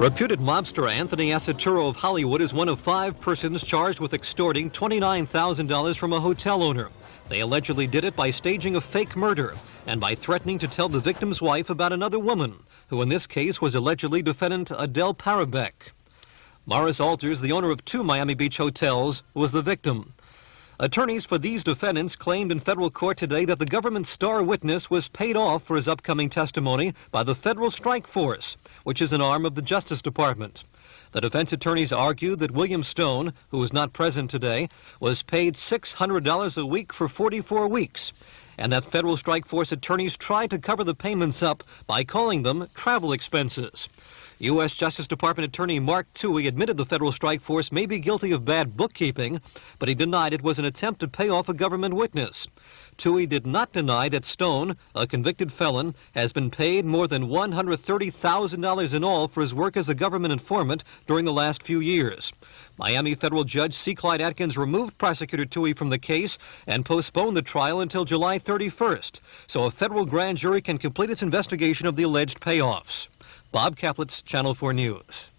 Reputed mobster Anthony Accetturo of Hollywood is one of 5 persons charged with extorting $29,000 from a hotel owner. They allegedly did it by staging a fake murder and by threatening to tell the victim's wife about another woman, who in this case was allegedly defendant Adele Parabeck. Morris Alters, the owner of 2 Miami Beach hotels, was the victim. Attorneys for these defendants claimed in federal court today that the government's star witness was paid off for his upcoming testimony by the Federal Strike Force, which is an arm of the Justice Department. The defense attorneys argued that William Stone, who was not present today, was paid $600 a week for 44 weeks, and that Federal Strike Force attorneys tried to cover the payments up by calling them travel expenses. U.S. Justice Department Attorney Mark Toohey admitted the Federal Strike Force may be guilty of bad bookkeeping, but he denied it was an attempt to pay off a government witness. Toohey did not deny that Stone, a convicted felon, has been paid more than $130,000 in all for his work as a government informant during the last few years. Miami federal judge C. Clyde Atkins removed prosecutor Toohey from the case and postponed the trial until July 31st, so a federal grand jury can complete its investigation of the alleged payoffs. Bob Kaplitz, Channel 4 News.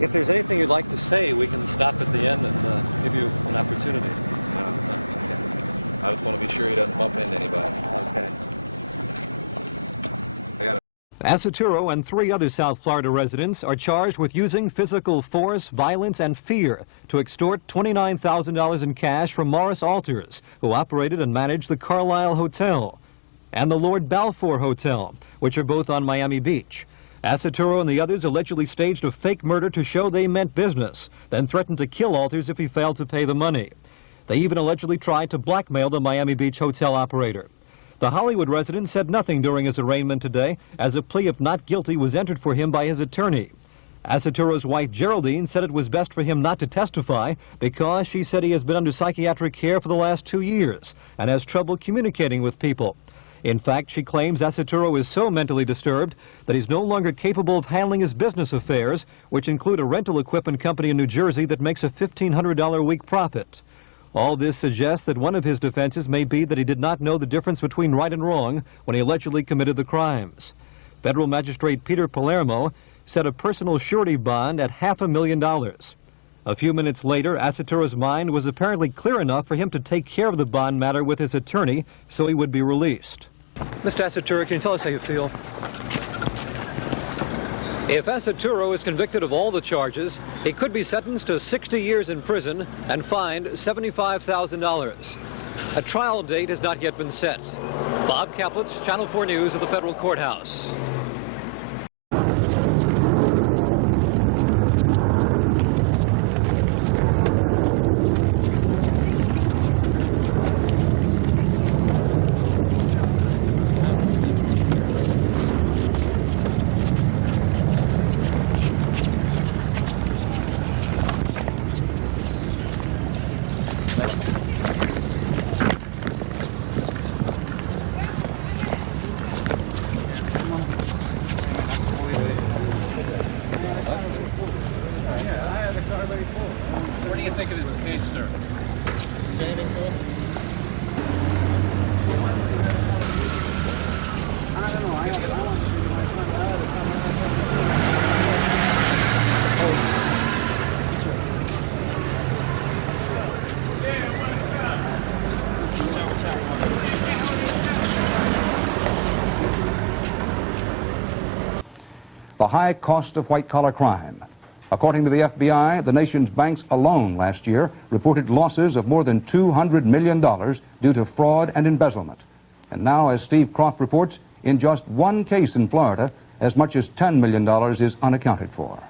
If there's anything you'd like to say, we can stop at the end and give you an opportunity. I'll be sure you don't bump into anybody. Accetturo and 3 other South Florida residents are charged with using physical force, violence, and fear to extort $29,000 in cash from Morris Alters, who operated and managed the Carlisle Hotel and the Lord Balfour Hotel, which are both on Miami Beach. Accetturo and the others allegedly staged a fake murder to show they meant business, then threatened to kill Alters if he failed to pay the money. They even allegedly tried to blackmail the Miami Beach hotel operator. The Hollywood resident said nothing during his arraignment today, as a plea of not guilty was entered for him by his attorney. Accetturo's wife, Geraldine, said it was best for him not to testify because she said he has been under psychiatric care for the last 2 years and has trouble communicating with people. In fact, she claims Accetturo is so mentally disturbed that he's no longer capable of handling his business affairs, which include a rental equipment company in New Jersey that makes a $1,500 a week profit. All this suggests that one of his defenses may be that he did not know the difference between right and wrong when he allegedly committed the crimes. Federal Magistrate Peter Palermo set a personal surety bond at $500,000. A few minutes later, Accetturo's mind was apparently clear enough for him to take care of the bond matter with his attorney so he would be released. Mr. Accetturo, can you tell us how you feel? If Accetturo is convicted of all the charges, he could be sentenced to 60 years in prison and fined $75,000. A trial date has not yet been set. Bob Kaplitz, Channel 4 News at the Federal Courthouse. What do you think of this case, sir? Say anything to him? I don't know. I want to see my The high cost of white-collar crime, According to the FBI, the nation's banks alone last year reported losses of more than $200 million due to fraud and embezzlement. And now, as Steve Croft reports, in just one case in Florida, as much as $10 million is unaccounted for.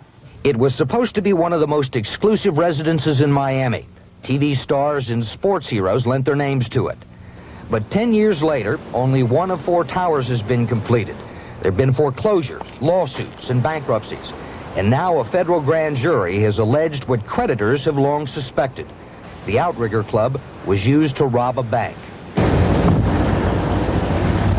It was supposed to be one of the most exclusive residences in Miami. TV stars and sports heroes lent their names to it. But 10 years later, only one of 4 towers has been completed. There have been foreclosures, lawsuits, and bankruptcies. And now a federal grand jury has alleged what creditors have long suspected. The Outrigger Club was used to rob a bank.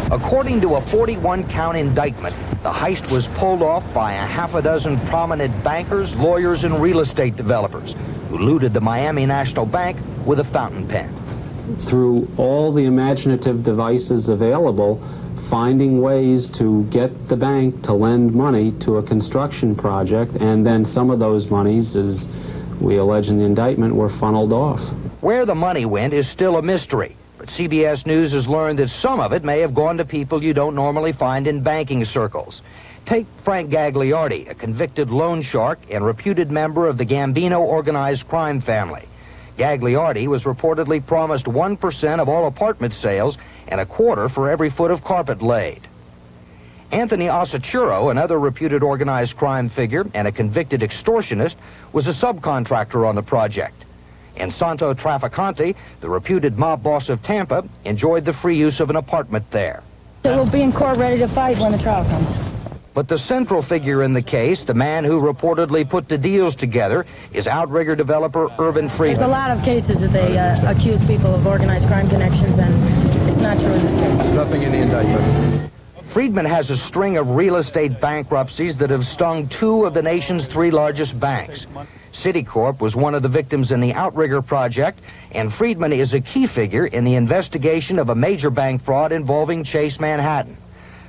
According to a 41-count indictment, the heist was pulled off by a half a dozen prominent bankers, lawyers, and real estate developers who looted the Miami National Bank with a fountain pen. Through all the imaginative devices available, finding ways to get the bank to lend money to a construction project, and then some of those monies, as we allege in the indictment, were funneled off. Where the money went is still a mystery, but CBS News has learned that some of it may have gone to people you don't normally find in banking circles. Take Frank Gagliardi, a convicted loan shark and reputed member of the Gambino organized crime family. Gagliardi was reportedly promised 1% of all apartment sales and a quarter for every foot of carpet laid. Anthony Accetturo, another reputed organized crime figure and a convicted extortionist, was a subcontractor on the project. And Santo Trafficante, the reputed mob boss of Tampa, enjoyed the free use of an apartment there. So we'll be in court ready to fight when the trial comes. But the central figure in the case, the man who reportedly put the deals together, is outrigger developer Irvin Friedman. There's a lot of cases that they accuse people of organized crime connections, and it's not true in this case. There's nothing in the indictment. Friedman has a string of real estate bankruptcies that have stung 2 of the nation's 3 largest banks. Citicorp was one of the victims in the Outrigger project, and Friedman is a key figure in the investigation of a major bank fraud involving Chase Manhattan.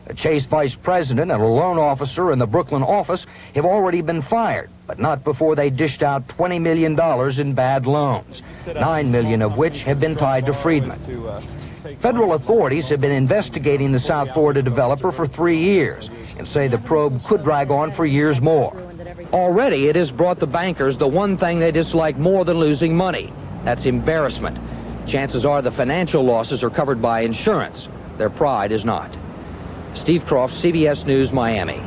A Chase vice president and a loan officer in the Brooklyn office have already been fired, but not before they dished out $20 million in bad loans, $9 million of which have been tied to Friedman. Federal authorities have been investigating the South Florida developer for 3 years and say the probe could drag on for years more. Already it has brought the bankers the one thing they dislike more than losing money. That's embarrassment. Chances are the financial losses are covered by insurance. Their pride is not. Steve Croft, CBS News, Miami.